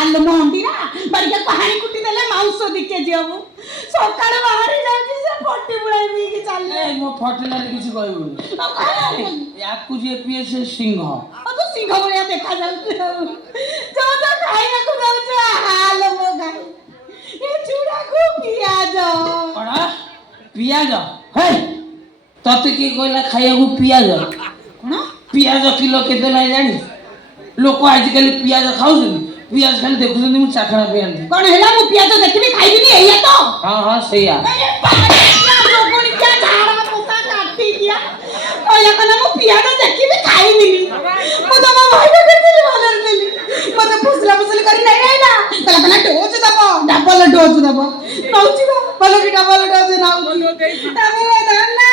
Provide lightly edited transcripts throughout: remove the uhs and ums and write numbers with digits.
ଚାଲ ମଣ୍ଡିରା ବାରିକା ପାଣି କୁଟି ଦେଲେ ମାଉସ ଦିକେ ଯିବୁ ସକାଳେ ବାହାରି ଯାଉଛି ସେ ଫଟି ବୁଳାଇ ଦେଇକି ଚାଲେ ମୋ ଫଟିଲାରେ କିଛି କହିବୁନି ୟାକୁ ଯିଏ ପିଏ ସେ ସିଂହ ତୁ ସିଂହ ଭଳିଆ ଦେଖାଯାଉଛି ଯୋଉ ତ ଖାଇବାକୁ ଯାଉଛୁ ହାଲ ମୋ ଗାଈ ଏ ଚୁଡ଼ାକୁ ପିଆଜ କଣ ପିଆଜ ହେଇ ତତେ କିଏ କହିଲା ଖାଇବାକୁ ପିଆଜ କଣ ପିଆଜ କିଲୋ କେତେ ନାହିଁ ଜାଣି ଲୋକ ଆଜିକାଲି ପିଆଜ ଖାଉଛନ୍ତି ପିଆଜ ଖାଲି ଦେଖୁଛନ୍ତି ମୁଁ ଚାଖଣା ପିଆନ୍ତି କଣ ହେଲା ମୁଁ ପିଆଜ ଦେଖିବି ଖାଇବିନି ଏଇଆ ତ ହଁ ସେଇଆ ପିଆଜ ଦେଖିବି ଖାଇବିନି ମୁଁ ତମ ଭାଇକୁ କେମିତି ଭଲରେ ଦେଲି ମତେ ଫୁସଲା ଫୁସଲି କରି ନେଇ ଆଇଲା କହିଲା ଡୋଜ ଦବ ଡବଲ ଡୋଜ ଦବ ନଉଛି ବା ଭଲ କି ଡବଲ ଡୋଜ ନଉଛି ତାପରେ ନା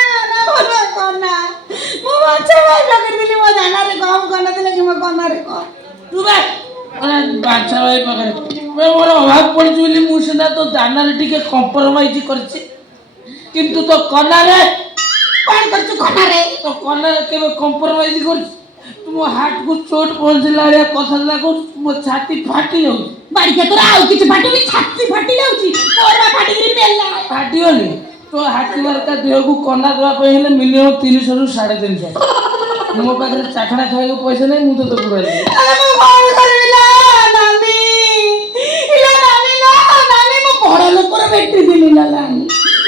ଭଲ କନା ମୁଁ ମାଛ ଭାଇ ପକେଇଥିଲି ମୋ ଦାନାରେ କମ କରିନଥିଲେ କି ମୋ କନାରେ କମ ତୁ ବା ବାଛା ଭାଇ ପାଖରେ ମୋର ଅଭାବ ପଡିଛି ବୋଲି ମୁଁ ସିନା ତୋ ଦାନାରେ ଟିକେ କମ୍ପ୍ରମାଇଜ କରିଛି କିନ୍ତୁ ତୋ କନାରେ କଣ କରୁଛୁ କନାରେ ତୋ କନାରେ କେବେ କମ୍ପ୍ରମାଇଜ କରିଛି ତୁ ମୋ ହାର୍ଟକୁ ଚୋଟ ପହଞ୍ଚିଲା ଭଳିଆ କଥାବାର୍ତ୍ତା କରୁଛୁ ମୋ ଛାତି ଫାଟି ଯାଉଛି ବାଡ଼ିକା ତୋର ଆଉ କିଛି ଫାଟୁନି ଛାତି ଫାଟି ଯାଉଛି ମୋର ଫାଟିକିରି ନେଲା ଫାଟିଗଲି ତୋ ହାତୀ ବାରକା ଦେହକୁ କନା ଦେବା ପାଇଁ ହେଲେ ମିନିମମ୍ 300 ରୁ 350 ମୋ ପାଖରେ ଚାଖଣା ଖାଇବାକୁ ପଇସା ନାହିଁ ମୁଁ ତୋତେ ପୁରାଇଲି ବଡ ଲୋକର ବେଟି ଦିଲି ନା ନାନୀ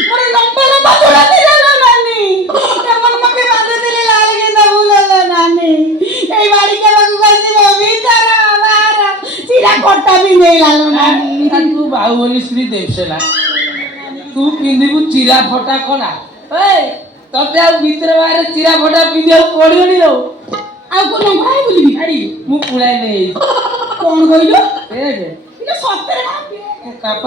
ମୋର ଲମ୍ବା ଲମ୍ବା ଚୁଡ଼ା ଥିଲା ନା ନାନୀ ଏମନ ମତେ ବାନ୍ଧିଥିଲି ଲାଲ ଗେନ୍ଦା ଫୁଲ ନା ନାନୀ ଏଇ ବାଡ଼ିକା ପାଖକୁ ଆସିବ ଭିତର ବାହାର ଚିରା କଟା ବି ନେଇଲା ନାନୀ ତୁ ବାହୁବଲି ଶ୍ରୀ ଦେବସେନା ତୁ ପିନ୍ଧିବୁ ଚିରା ଫଟା କନା ତତେ ଆଉ ଭିତରେ ବାହାରେ ଚିରା ଫଟା ପିନ୍ଧିବାକୁ ପଡିବନି ଆଉ କୋଉ ଲମ୍ବା ବୁଲିବି ଆଇ ମୁଁ ପୁଳାଇ ନେଇ କଣ କହିଲୁ ସତରେ ସତରେ